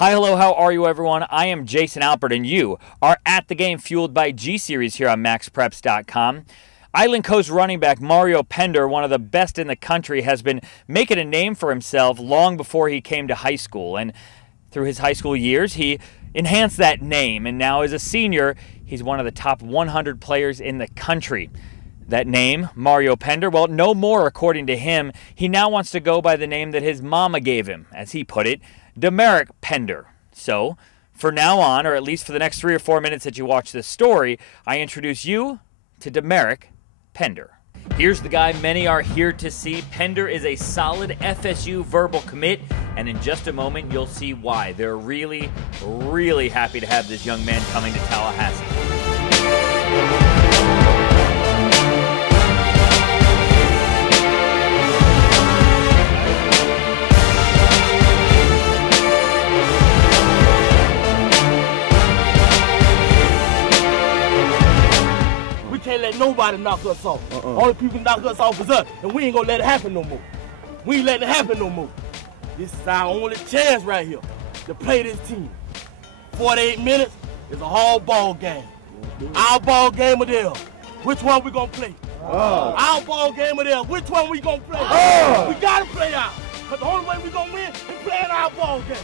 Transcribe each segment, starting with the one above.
Hi, hello, how are you, everyone? I am Jason Alpert, and you are at the game fueled by G-Series here on MaxPreps.com. Island Coast running back Mario Pender, one of the best in the country, has been making a name for himself long before he came to high school. And through his high school years, he enhanced that name. And now as a senior, he's one of the top 100 players in the country. That name, Mario Pender, well, no more according to him. He now wants to go by the name that his mama gave him, as he put it, demeric Pender. So, for now on, or at least for the next 3 or 4 minutes that you watch this story, I introduce you to demeric Pender. Here's the guy many are here to see. Pender is a solid FSU verbal commit, and in just a moment you'll see why. They're really, really happy to have this young man coming to Tallahassee. Can't let nobody knock us off. Only people knock us off is us, and we ain't gonna let it happen no more. We ain't letting it happen no more. This is our only chance right here to play this team. 48 minutes is a whole ball game. Our ball game or theirs. Which one we gonna play? Our ball game or theirs. Which one we gonna play? We gotta play out. Cause the only way we gonna win is playing our ball game.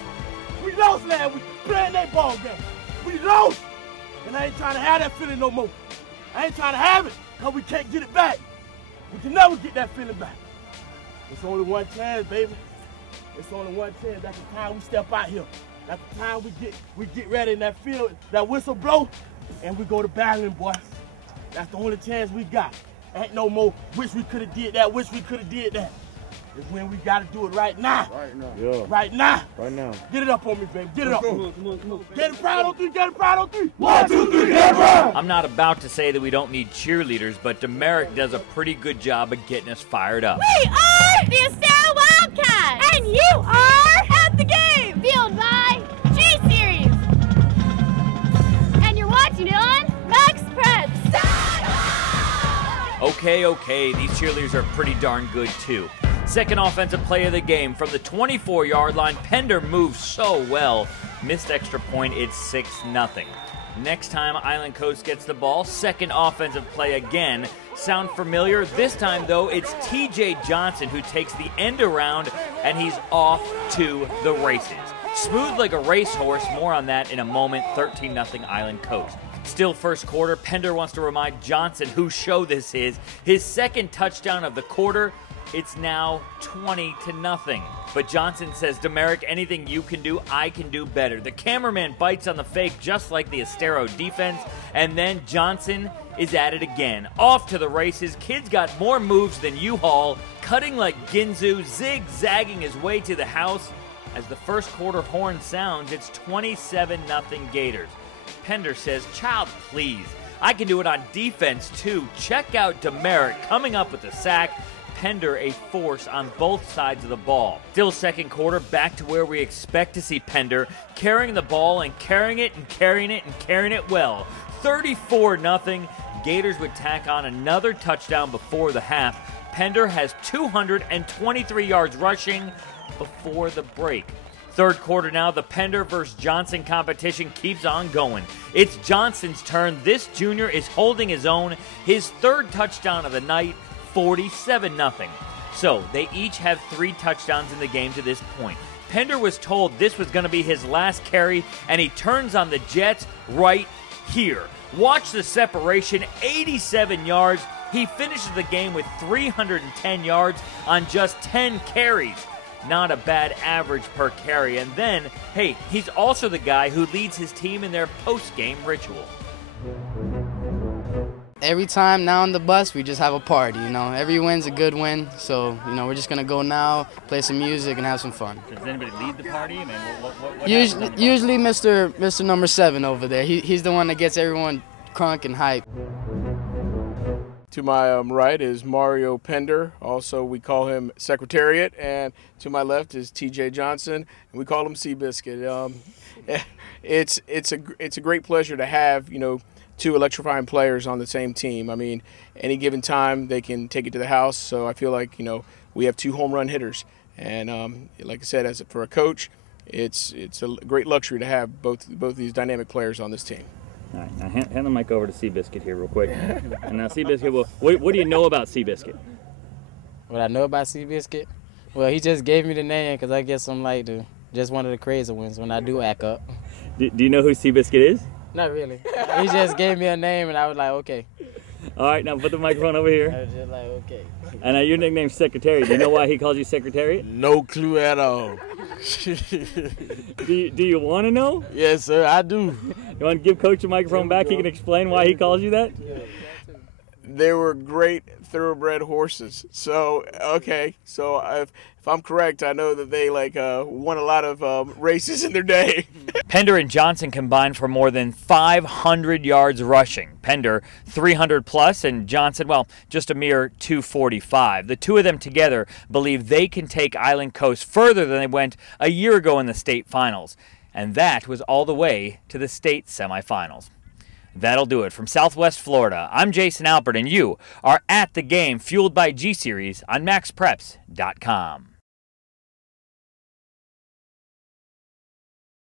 We lost last week playing that ball game. We lost, and I ain't trying to have that feeling no more. I ain't trying to have it, because we can't get it back. We can never get that feeling back. It's only one chance, baby. It's only one chance. That's the time we step out here. That's the time we get ready in that field, that whistle blow, and we go to battling, boys. That's the only chance we got. Ain't no more, wish we could have did that, wish we could have did that. It's when we got to do it right now. Right now. Yeah. Right now. Right now. Get it up on me, baby. Get it up. Come on. Get it proud on 3, get it proud on 3. 1, 2, 3, get it proud. I'm not about to say that we don't need cheerleaders, but demeric does a pretty good job of getting us fired up. We are the Estero Wildcats! And you are at the game! Fueled by G-Series! And you're watching it on MaxPreps.com! Okay, these cheerleaders are pretty darn good too. Second offensive play of the game from the 24-yard line. Pender moves so well. Missed extra point, it's 6-0. Next time Island Coast gets the ball, second offensive play again. Sound familiar? This time, though, it's TJ Johnson who takes the end around, and he's off to the races. Smooth like a racehorse. More on that in a moment. 13-0 Island Coast. Still first quarter, Pender wants to remind Johnson whose show this is. His second touchdown of the quarter. It's now 20-0. But Johnson says, demeric, anything you can do, I can do better. The cameraman bites on the fake just like the Estero defense, and then Johnson is at it again. Off to the races. Kid's got more moves than U-Haul, cutting like Ginzu, zigzagging his way to the house. As the first quarter horn sounds, it's 27-0 Gators. Pender says, child, please. I can do it on defense, too. Check out demeric coming up with the sack. Pender a force on both sides of the ball. Still second quarter, back to where we expect to see Pender, carrying the ball and carrying it and carrying it and carrying it well. 34-0. Gators would tack on another touchdown before the half. Pender has 223 yards rushing before the break. Third quarter now, the Pender versus Johnson competition keeps on going. It's Johnson's turn. This junior is holding his own. His third touchdown of the night. 47-0. So they each have 3 touchdowns in the game to this point. Pender was told this was going to be his last carry, and he turns on the Jets right here. Watch the separation, 87 yards. He finishes the game with 310 yards on just 10 carries. Not a bad average per carry. And then, hey, he's also the guy who leads his team in their post-game ritual. Every time now on the bus, we just have a party, you know. Every win's a good win, so, you know, we're just going to go now, play some music, and have some fun. Does anybody lead the party? I mean, what usually Mr. number 7 over there. He's the one that gets everyone crunk and hype. To my right is Mario Pender. Also, we call him Secretariat. And to my left is TJ Johnson, and we call him Seabiscuit. It's a great pleasure to have, you know, 2 electrifying players on the same team. I mean, any given time they can take it to the house. So I feel like, you know, we have 2 home run hitters. And like I said, for a coach, it's a great luxury to have both these dynamic players on this team. All right, now hand the mic over to Seabiscuit here real quick. And now Seabiscuit, well, what do you know about Seabiscuit? What I know about Seabiscuit? Well, he just gave me the name because I guess I'm like just one of the crazy ones when I do act up. Do you know who Seabiscuit is? Not really. He just gave me a name and I was like, okay. All right, now put the microphone over here. I was just like, okay. And now your nickname's Secretariat. Do you know why he calls you Secretariat? No clue at all. Do you want to know? Yes, sir, I do. You want to give Coach the microphone back? He can explain why he calls you that? They were great thoroughbred horses. So, okay, so if I'm correct, I know that they won a lot of races in their day. Pender and Johnson combined for more than 500 yards rushing. Pender 300 plus and Johnson, well, just a mere 245. The two of them together believe they can take Island Coast further than they went a year ago in the state finals. And that was all the way to the state semifinals. That'll do it. From Southwest Florida, I'm Jason Alpert, and you are at the game, fueled by G-Series on MaxPreps.com.